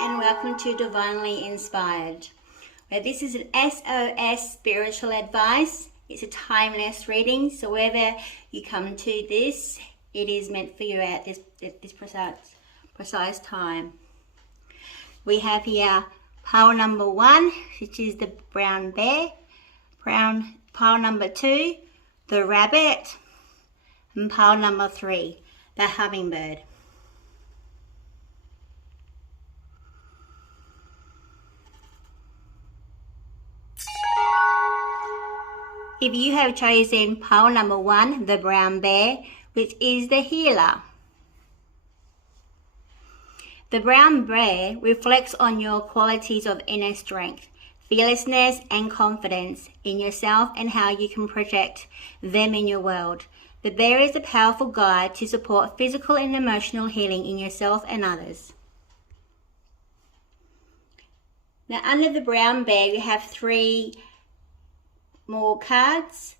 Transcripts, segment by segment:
and welcome to Divinely Inspired, where this is an SOS spiritual advice. It's a timeless reading, so wherever you come to this, it is meant for you at this precise time. We have here pile number 1, which is the brown bear, pile number 2, the rabbit, and pile number 3, the hummingbird. If you have chosen pile number 1, the brown bear, which is the healer. The brown bear reflects on your qualities of inner strength, fearlessness and confidence in yourself and how you can project them in your world. The bear is a powerful guide to support physical and emotional healing in yourself and others. Now under the brown bear we have 3 more cards,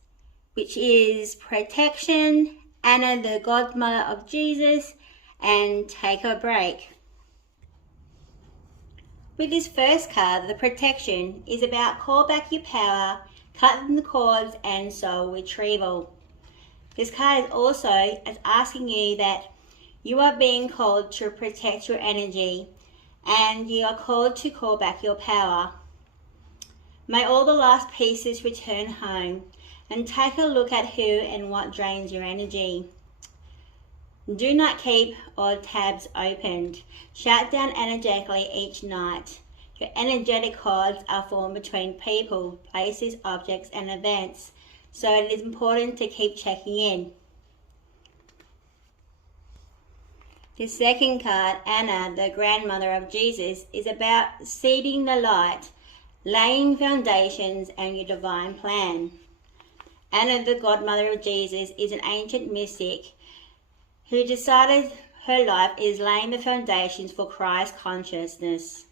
which is protection, Anna the godmother of Jesus, and take a break. With this first card, the protection is about call back your power, cutting the cords and soul retrieval. This card is also asking you that you are being called to protect your energy and you are called to call back your power. May all the lost pieces return home and take a look at who and what drains your energy. Do not keep odd tabs opened. Shut down energetically each night. Your energetic cords are formed between people, places, objects and events, so it is important to keep checking in. The second card, Anna, the grandmother of Jesus, is about seeding the light, laying foundations and your divine plan. Anna, the godmother of Jesus, is an ancient mystic who decided her life is laying the foundations for Christ consciousness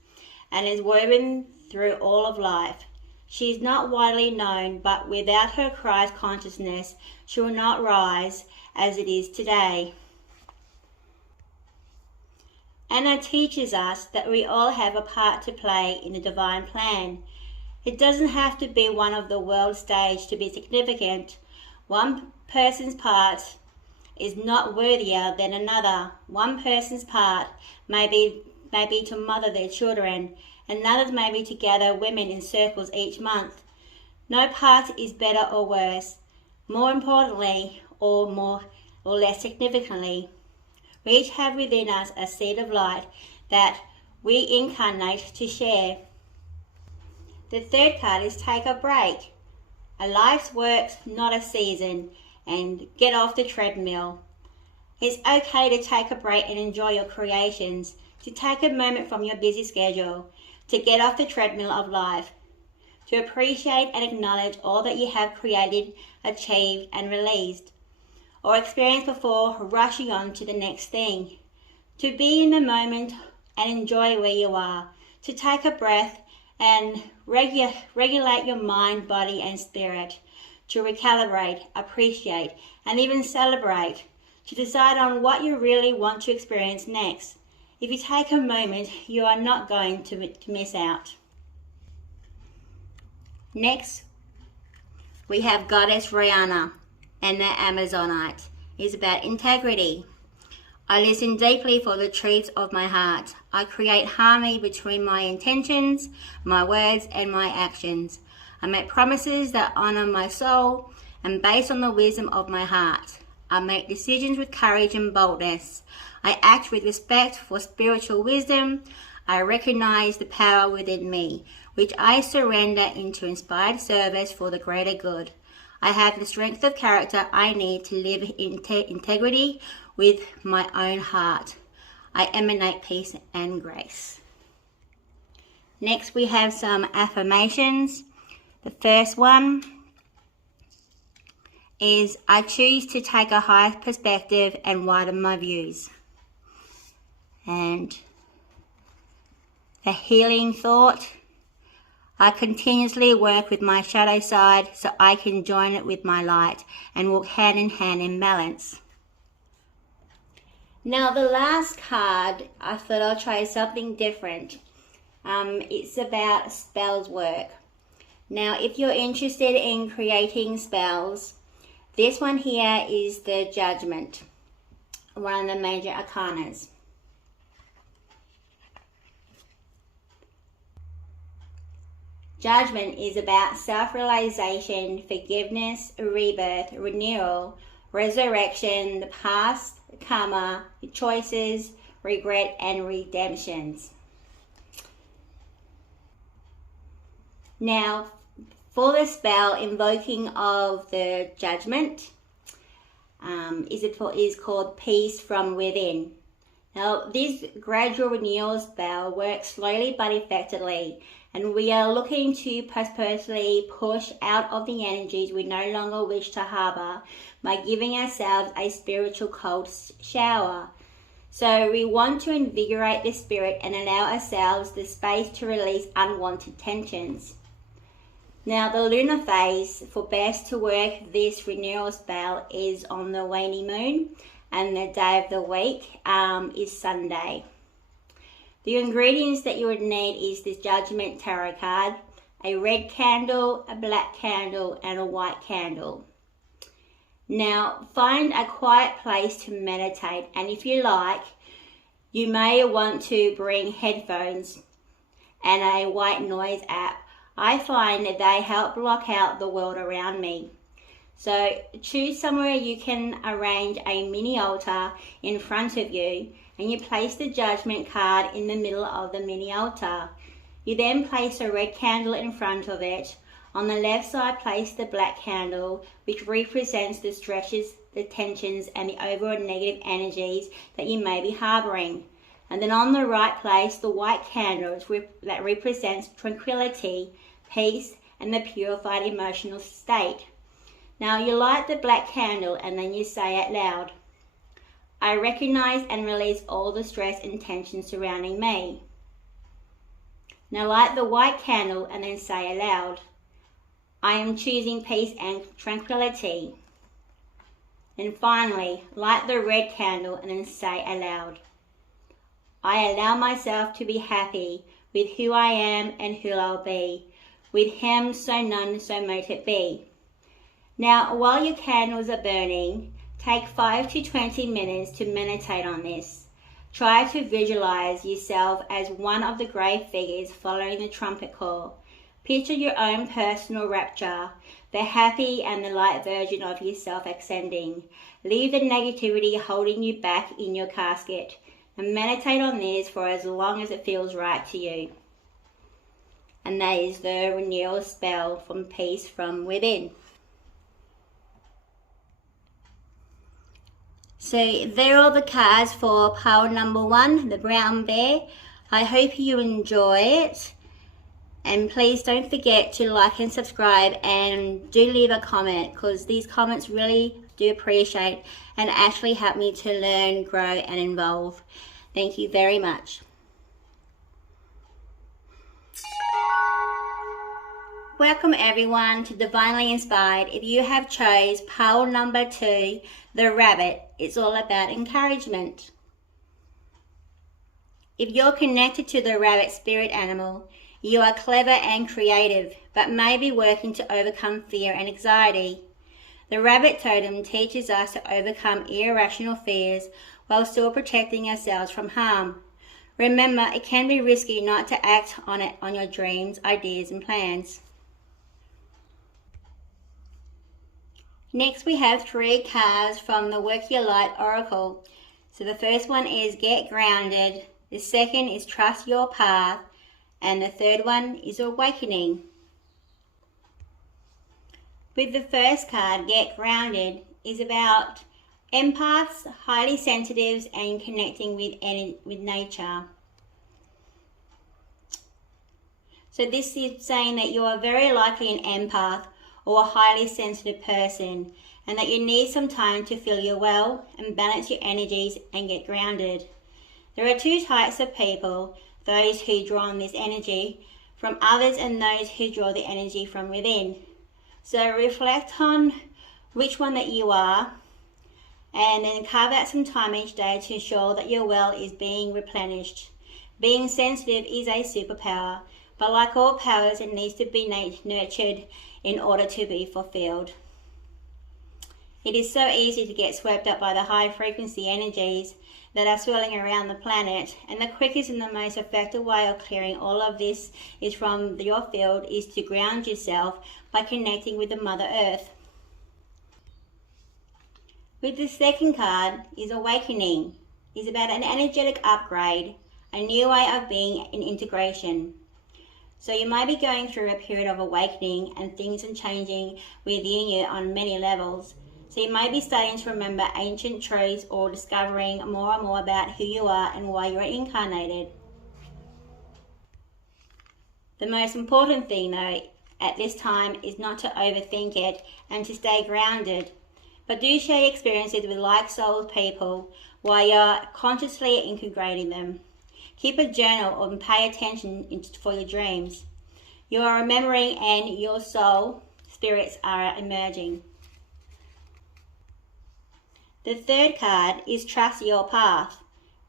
and is woven through all of life. She is not widely known, but without her Christ consciousness, she will not rise as it is today. Anna teaches us that we all have a part to play in the divine plan. It doesn't have to be one of the world stage to be significant. One person's part is not worthier than another. One person's part may be to mother their children, and others may be to gather women in circles each month. No part is better or worse, more importantly or less significantly. We each have within us a seed of light that we incarnate to share. The third card is take a break. A life's work's not a season, and get off the treadmill. It's okay to take a break and enjoy your creations, to take a moment from your busy schedule, to get off the treadmill of life, to appreciate and acknowledge all that you have created, achieved and released, or experienced before rushing on to the next thing, to be in the moment and enjoy where you are, to take a breath and regulate your mind, body and spirit, to recalibrate, appreciate and even celebrate, to decide on what you really want to experience next. If you take a moment, you are not going to miss out. Next, we have Goddess Rihanna and the Amazonite. It's about integrity. I listen deeply for the truths of my heart. I create harmony between my intentions, my words and my actions. I make promises that honor my soul and based on the wisdom of my heart. I make decisions with courage and boldness. I act with respect for spiritual wisdom. I recognize the power within me, which I surrender into inspired service for the greater good. I have the strength of character I need to live in integrity with my own heart. I emanate peace and grace. Next we have some affirmations. The first one is I choose to take a higher perspective and widen my views. And the healing thought, I continuously work with my shadow side so I can join it with my light and walk hand in hand in balance. Now the last card, I thought I'll try something different. It's about spells work. Now if you're interested in creating spells, this one here is the Judgment, one of the major arcanas. Judgment is about self-realization, forgiveness, rebirth, renewal, resurrection, the past, karma, choices, regret, and redemptions. Now, for the spell, invoking of the Judgment is called Peace from Within. Now, this gradual renewal spell works slowly but effectively, and we are looking to purposely push out of the energies we no longer wish to harbor by giving ourselves a spiritual cold shower. So we want to invigorate the spirit and allow ourselves the space to release unwanted tensions. Now the lunar phase for best to work this renewal spell is on the waning moon, and the day of the week is Sunday. The ingredients that you would need is this Judgment Tarot card, a red candle, a black candle, and a white candle. Now find a quiet place to meditate, and if you like, you may want to bring headphones and a white noise app. I find that they help block out the world around me. So choose somewhere you can arrange a mini altar in front of you, and you place the Judgment card in the middle of the mini altar. You then place a red candle in front of it. On the left side, place the black candle, which represents the stresses, the tensions, and the overall negative energies that you may be harboring. And then on the right, place the white candle that represents tranquility, peace, and the purified emotional state. Now you light the black candle and then you say out loud, I recognize and release all the stress and tension surrounding me. Now light the white candle and then say aloud, I am choosing peace and tranquility. And finally, light the red candle and then say aloud, I allow myself to be happy with who I am and who I'll be. With him, so none, so mote it be. Now, while your candles are burning, take 5 to 20 minutes to meditate on this. Try to visualize yourself as one of the grey figures following the trumpet call. Picture your own personal rapture, the happy and the light version of yourself ascending. Leave the negativity holding you back in your casket, and meditate on this for as long as it feels right to you. And that is the renewal spell from Peace from Within. So there are all the cards for pile number 1, the brown bear. I hope you enjoy it. And please don't forget to like and subscribe, and do leave a comment, because these comments really do appreciate and actually help me to learn, grow and evolve. Thank you very much. Welcome everyone to Divinely Inspired. If you have chose pile number 2, the rabbit, it's all about encouragement. If you're connected to the rabbit spirit animal, you are clever and creative, but may be working to overcome fear and anxiety. The rabbit totem teaches us to overcome irrational fears while still protecting ourselves from harm. Remember, it can be risky not to act on your dreams, ideas and plans. Next we have 3 cards from the Work Your Light Oracle. So the first one is Get Grounded, the second is Trust Your Path, and the third one is Awakening. With the first card, Get Grounded, is about empaths, highly sensitives and connecting with nature. So this is saying that you are very likely an empath or a highly sensitive person, and that you need some time to feel your well and balance your energies and get grounded. There are 2 types of people, those who draw on this energy from others and those who draw the energy from within. So reflect on which one that you are, and then carve out some time each day to ensure that your well is being replenished. Being sensitive is a superpower, but like all powers, it needs to be nurtured in order to be fulfilled. It is so easy to get swept up by the high frequency energies that are swirling around the planet, and the quickest and the most effective way of clearing all of this is from your field is to ground yourself by connecting with the Mother Earth. With the second card is Awakening. It's about an energetic upgrade, a new way of being in integration. So you might be going through a period of awakening and things are changing within you on many levels. So you might be starting to remember ancient truths or discovering more and more about who you are and why you are incarnated. The most important thing though at this time is not to overthink it and to stay grounded. But do share your experiences with like-souled people while you're consciously integrating them. Keep a journal and pay attention for your dreams. You are remembering and your soul spirits are emerging. The third card is Trust Your Path.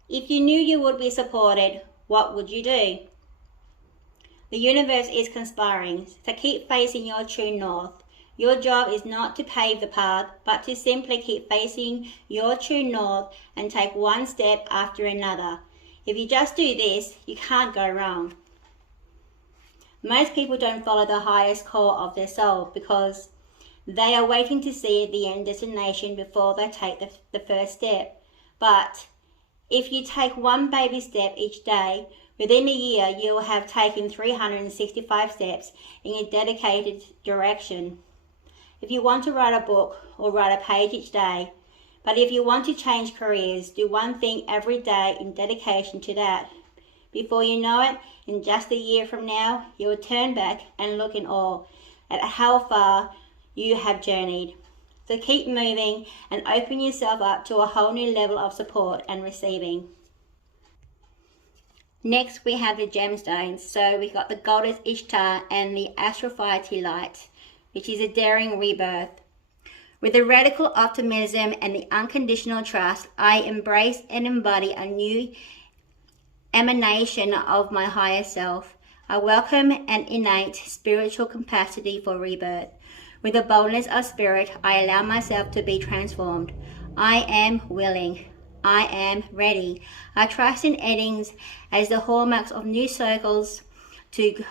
If you knew you would be supported, what would you do? The universe is conspiring, so keep facing your true north. Your job is not to pave the path, but to simply keep facing your true north and take one step after another. If you just do this, you can't go wrong. Most people don't follow the highest core of their soul because they are waiting to see the end destination before they take the first step. But if you take one baby step each day, within a year you will have taken 365 steps in a dedicated direction. If you want to write a book or write a page each day, but if you want to change careers, do one thing every day in dedication to that. Before you know it, in just a year from now, you will turn back and look in awe at how far you have journeyed. So keep moving and open yourself up to a whole new level of support and receiving. Next we have the gemstones. So we've got the goddess Ishtar and the Aphrodite light, which is a daring rebirth. With the radical optimism and the unconditional trust, I embrace and embody a new emanation of my higher self. I welcome an innate spiritual capacity for rebirth. With the boldness of spirit, I allow myself to be transformed. I am willing. I am ready. I trust in endings as the hallmarks of new circles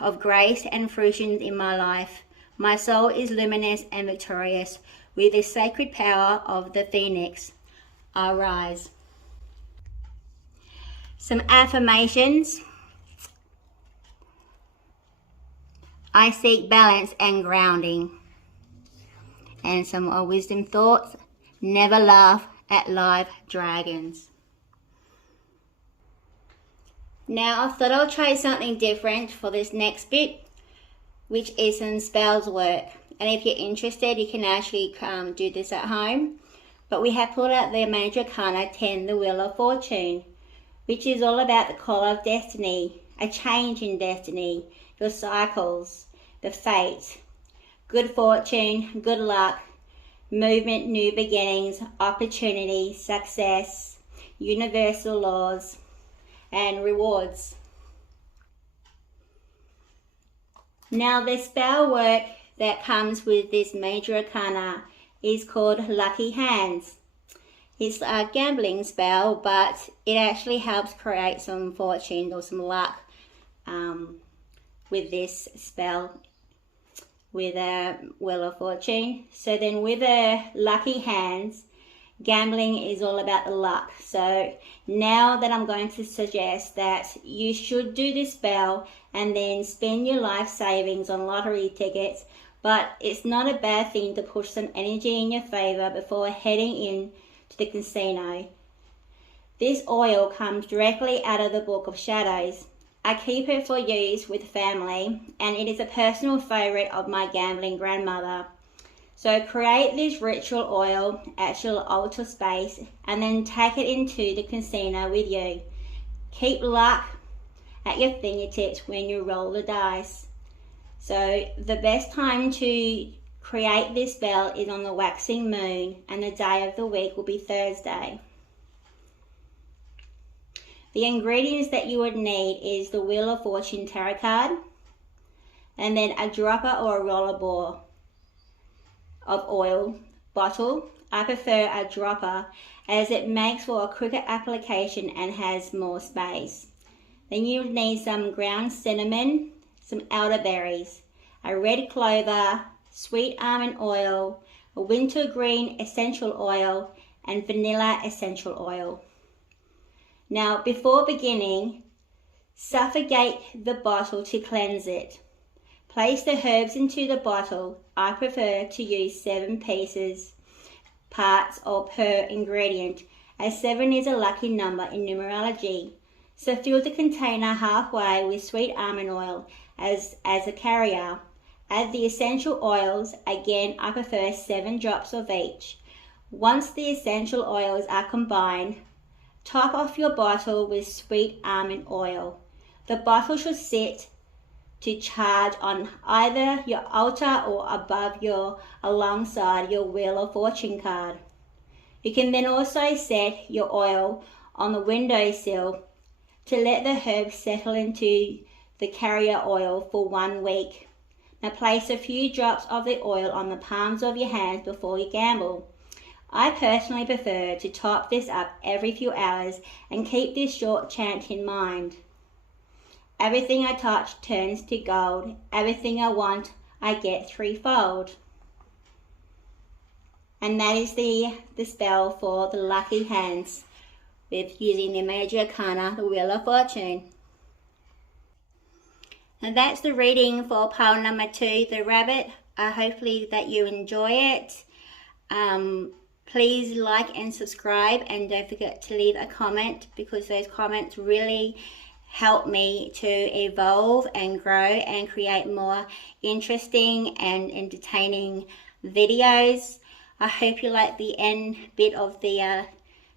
of grace and fruition in my life. My soul is luminous and victorious. With the sacred power of the phoenix, I rise. Some affirmations. I seek balance and grounding. And some more wisdom thoughts. Never laugh at live dragons. Now I thought I'll try something different for this next bit, which is some spells work. And if you're interested, you can actually do this at home. But we have pulled out the Major Arcana 10, the Wheel of Fortune, which is all about the call of destiny, a change in destiny, your cycles, the fate, good fortune, good luck, movement, new beginnings, opportunity, success, universal laws, and rewards. Now the spell work that comes with this Major Arcana is called Lucky Hands. It's a gambling spell, but it actually helps create some fortune or some luck with this spell, with a Wheel of Fortune. So then with a Lucky Hands, gambling is all about the luck. So now that I'm going to suggest that you should do this spell and then spend your life savings on lottery tickets, but it's not a bad thing to push some energy in your favor before heading in to the casino. This oil comes directly out of the Book of Shadows. I keep it for use with family, and it is a personal favorite of my gambling grandmother. So create this ritual oil at your altar space and then take it into the casino with you. Keep luck at your fingertips when you roll the dice. So the best time to create this spell is on the waxing moon, and the day of the week will be Thursday. The ingredients that you would need is the Wheel of Fortune tarot card, and then a dropper or a roller ball of oil bottle. I prefer a dropper as it makes for a quicker application and has more space. Then you would need some ground cinnamon, some elderberries, a red clover, sweet almond oil, a wintergreen essential oil, and vanilla essential oil. Now, before beginning, suffocate the bottle to cleanse it. Place the herbs into the bottle. I prefer to use 7 parts or per ingredient, as 7 is a lucky number in numerology. So fill the container halfway with sweet almond oil as a carrier. Add the essential oils. Again, I prefer 7 drops of each. Once the essential oils are combined, top off your bottle with sweet almond oil. The bottle should sit to charge on either your altar or alongside your Wheel of Fortune card. You can then also set your oil on the windowsill to let the herbs settle into the carrier oil for 1 week. Now place a few drops of the oil on the palms of your hands before you gamble. I personally prefer to top this up every few hours and keep this short chant in mind. Everything I touch turns to gold. Everything I want, I get threefold. And that is the spell for the lucky hands with using the major arcana, the Wheel of Fortune. And that's the reading for pile number 2, the rabbit. Hopefully that you enjoy it. Please like and subscribe, and don't forget to leave a comment, because those comments really help me to evolve and grow and create more interesting and entertaining videos. I hope you like the end bit of the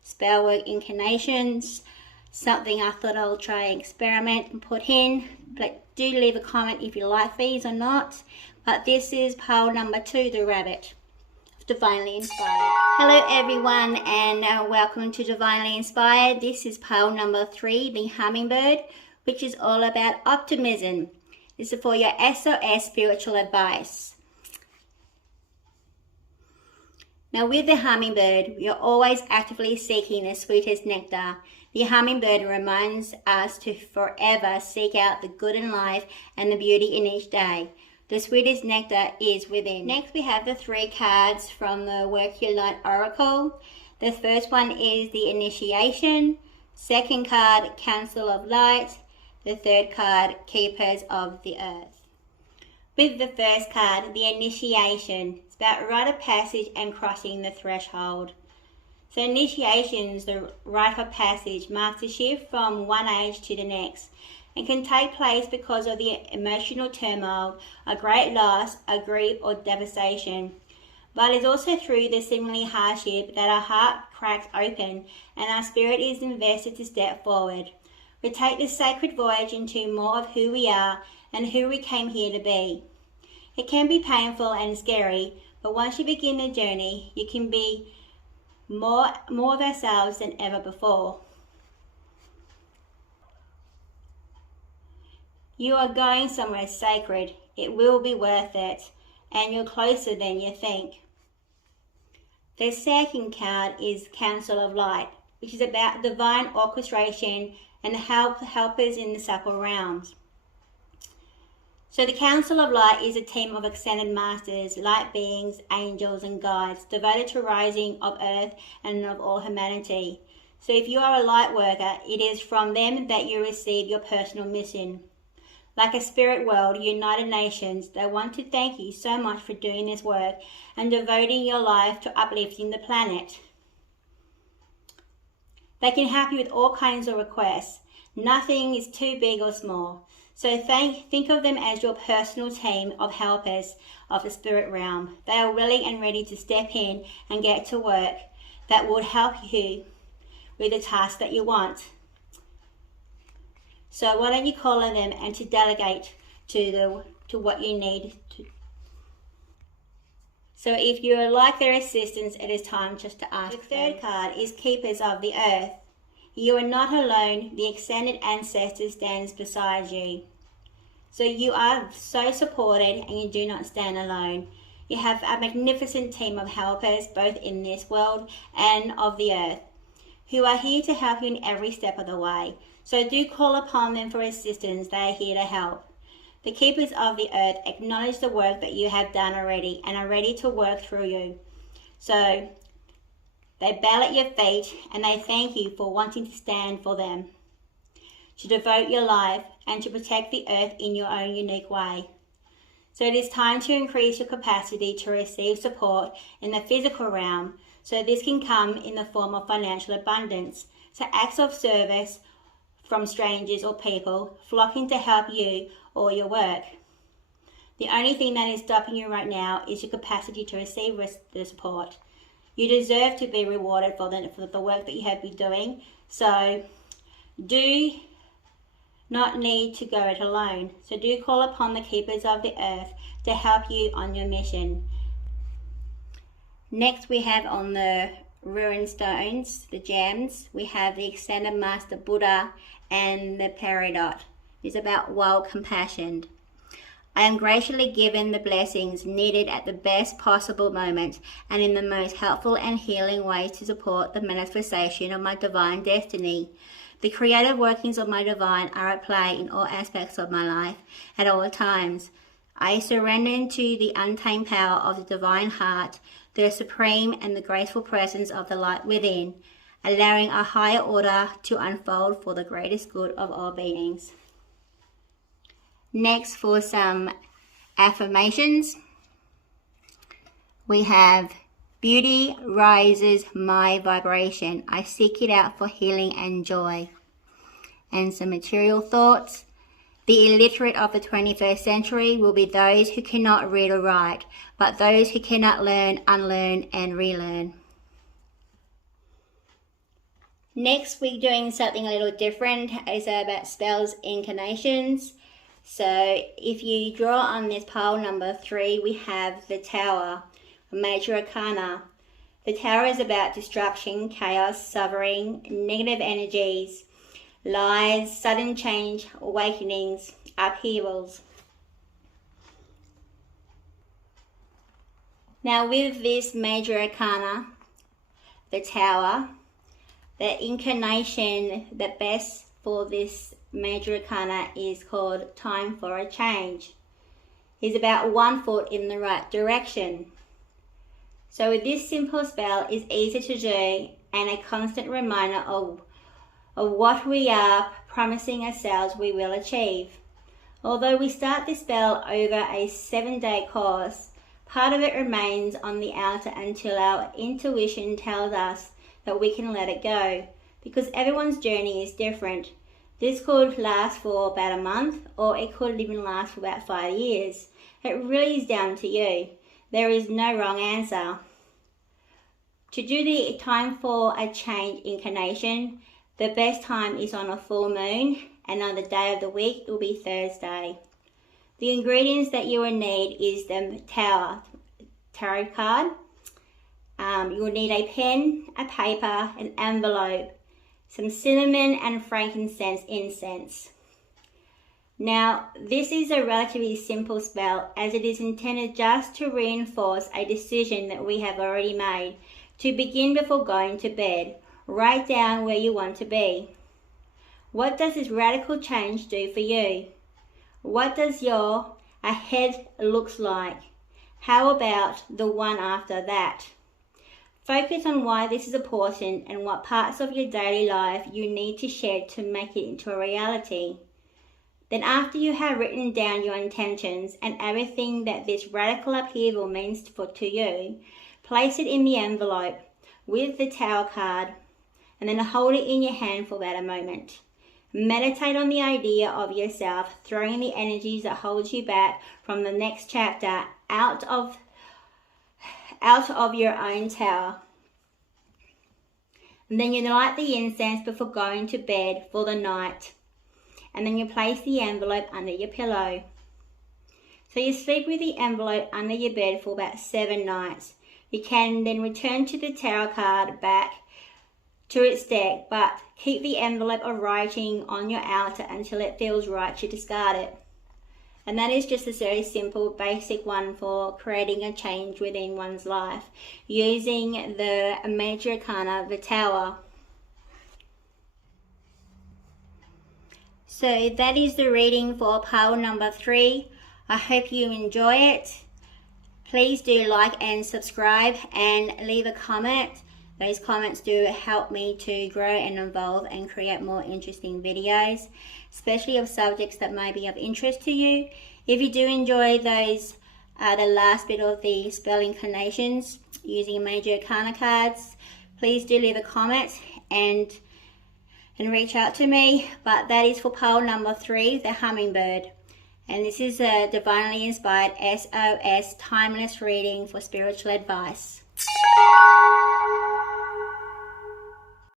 spell work incarnations. Something I thought I'll try and experiment and put in. But do leave a comment if you like these or not. But this is pile number 2, the rabbit. Divinely Inspired. Hello everyone, and welcome to Divinely Inspired. This is pile number 3, the hummingbird, which is all about optimism. This is for your SOS spiritual advice. Now with the hummingbird, we are always actively seeking the sweetest nectar. The hummingbird reminds us to forever seek out the good in life and the beauty in each day. The sweetest nectar is within. Next we have the 3 cards from the Work Your Light Oracle. The first one is the Initiation. Second card, Council of Light. The third card, Keepers of the Earth. With the first card, the Initiation. It's about rite of passage and crossing the threshold. So initiations, the rite of passage, marks a shift from one age to the next, and can take place because of the emotional turmoil, a great loss, a grief or devastation. But it's also through the seemingly hardship that our heart cracks open and our spirit is invested to step forward. We take this sacred voyage into more of who we are and who we came here to be. It can be painful and scary, but once you begin the journey, you can be more of ourselves than ever before. You are going somewhere sacred. It will be worth it, and you're closer than you think. The second card is Council of Light, which is about divine orchestration and helpers in the subtle realms. So the Council of Light is a team of ascended masters, light beings, angels and guides, devoted to rising of earth and of all humanity. So if you are a light worker, it is from them that you receive your personal mission. Like a spirit world, United Nations, they want to thank you so much for doing this work and devoting your life to uplifting the planet. They can help you with all kinds of requests. Nothing is too big or small. So think of them as your personal team of helpers of the spirit realm. They are willing and ready to step in and get to work that would help you with the task that you want. So why don't you call on them and to delegate to what you need to. So if you would like their assistance, it is time just to ask. The third card is Keepers of the Earth. You are not alone. The extended ancestor stands beside you. So you are so supported and you do not stand alone. You have a magnificent team of helpers, both in this world and of the earth, who are here to help you in every step of the way. So do call upon them for assistance. They are here to help. The Keepers of the Earth acknowledge the work that you have done already and are ready to work through you. So they bow at your feet and they thank you for wanting to stand for them, to devote your life and to protect the earth in your own unique way. So it is time to increase your capacity to receive support in the physical realm. So this can come in the form of financial abundance. So acts of service from strangers or people flocking to help you or your work. The only thing that is stopping you right now is your capacity to receive the support. You deserve to be rewarded for the work that you have been doing. So do not need to go it alone. So do call upon the Keepers of the Earth to help you on your mission. Next we have on the ruined stones, the gems, we have the Extended Master Buddha and the Peridot. It's about wild compassion. I am graciously given the blessings needed at the best possible moments and in the most helpful and healing ways to support the manifestation of my divine destiny. The creative workings of my divine are at play in all aspects of my life at all times. I surrender into the untamed power of the divine heart, the supreme and the graceful presence of the light within, allowing a higher order to unfold for the greatest good of all beings. Next, for some affirmations, we have beauty rises my vibration. I seek it out for healing and joy. And some material thoughts. The illiterate of the 21st century will be those who cannot read or write, but those who cannot learn, unlearn, and relearn. Next, we're doing something a little different. It's about spells incarnations. So if you draw on this pile number 3, we have the Tower, a major arcana. The Tower is about destruction, chaos, suffering, negative energies, lies, sudden change, awakenings, upheavals. Now with this major arcana, the Tower, the incarnation that best for this major arcana is called Time for a Change. It's about 1 foot in the right direction. So with this simple spell is easy to do and a constant reminder of what we are promising ourselves we will achieve. Although we start this spell over a 7-day course, part of it remains on the outer until our intuition tells us that we can let it go, because everyone's journey is different. This could last for about a month, or it could even last for about 5 years. It really is down to you. There is no wrong answer. To do the Time for a Change incarnation, the best time is on a full moon, and on the day of the week it will be Thursday. The ingredients that you will need is the tarot card. You will need a pen, a paper, an envelope, some cinnamon and frankincense incense. Now, this is a relatively simple spell as it is intended just to reinforce a decision that we have already made, to begin before going to bed. Write down where you want to be. What does this radical change do for you? What does your ahead looks like? How about the one after that? Focus on why this is important and what parts of your daily life you need to shed to make it into a reality. Then after you have written down your intentions and everything that this radical upheaval means to you, place it in the envelope with the Tower card and then hold it in your hand for about a moment. Meditate on the idea of yourself throwing the energies that hold you back from the next chapter out of your own tower. And then you light the incense before going to bed for the night. And then you place the envelope under your pillow. So you sleep with the envelope under your bed for about 7 nights. You can then return to the tarot card back to its deck, but keep the envelope of writing on your altar until it feels right to discard it. And that is just a very simple, basic one for creating a change within one's life, using the Major Arcana, the Tower. So that is the reading for pile number 3. I hope you enjoy it. Please do like and subscribe and leave a comment. Those comments do help me to grow and evolve and create more interesting videos, especially of subjects that may be of interest to you. If you do enjoy those, the last bit of the spell incarnations using Major Arcana cards, please do leave a comment and reach out to me. But that is for pile number 3, the Hummingbird. And this is a Divinely Inspired SOS Timeless reading for spiritual advice.